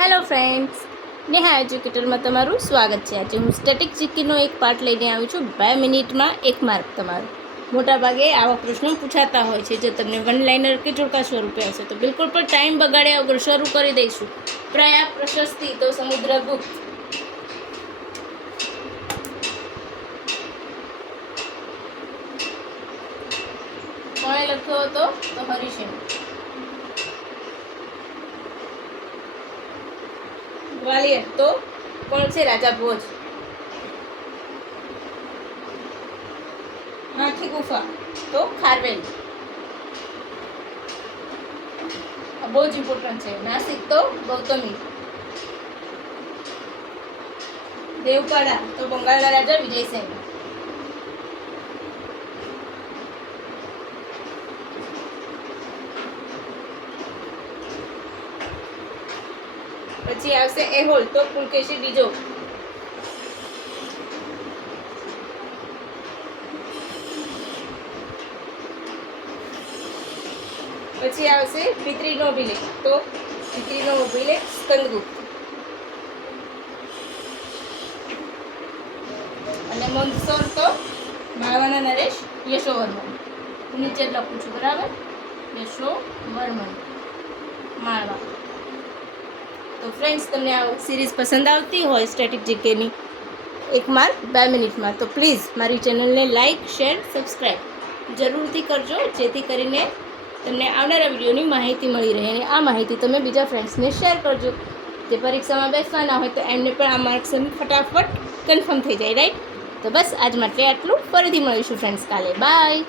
Hello friends, Neha એજ્યુકેટરમાં તમારું સ્વાગત છે। આજે હું સ્ટેટિક જીકેનો એક પાર્ટ લઈને આવી છું। 2 મિનિટમાં 1 માર્ક તમારું। મોટાભાગે આવા પ્રશ્નો પૂછાતા હોય છે જો તમને વન લાઇનર કે જોડકા સ્વરૂપે હશે તો બિલકુલ પણ ટાઈમ બગાડ્યા વગર શરૂ કરી દઈશું। પ્રયા પ્રશસ્તિ તો સમુદ્રગુપ્ત, કોણે લખ્યો હતો તો હરિશેન। ગ્વાલિયર તો કોણ છે? રાજા ભોજ। હાથી ગુફા તો ખારવેલ, બહુ જ ઇમ્પોર્ટન્ટ છે। નાસિક તો ગૌતમી। દેવપાડા તો બંગાળના રાજા વિજયસેન। પછી આવશે એહોલ તો પુલકેશી બીજો। પછી આવશે પિતૃનો અભિલેખ તો પિતૃનો અભિલેખ સ્કંદગુપ્ત। અને મંદસોર તો માળવાના નરેશ યશોવર્મન। હું નીચે જ લખું છું, બરાબર? યશોવર્મન માળવા। તો ફ્રેન્ડ્સ, તમને આ સિરીઝ પસંદ આવતી હોય સ્ટેટિક જીકેની 1 માર્ક 2 મિનિટમાં તો પ્લીઝ મારી ચેનલને લાઇક, શેર, સબસ્ક્રાઈબ જરૂરથી કરજો, જેથી કરીને તમને આવનારા વિડીયોની માહિતી મળી રહે અને આ માહિતી તમે બીજા ફ્રેન્ડ્સને શેર કરજો જે પરીક્ષામાં બેસવાના હોય તો એમને પણ આ માર્ક્સ ફટાફટ કન્ફર્મ થઈ જાય, રાઈટ? તો બસ આજ માટે આટલું। ફરીથી મળીશું ફ્રેન્ડ્સ કાલે। બાય।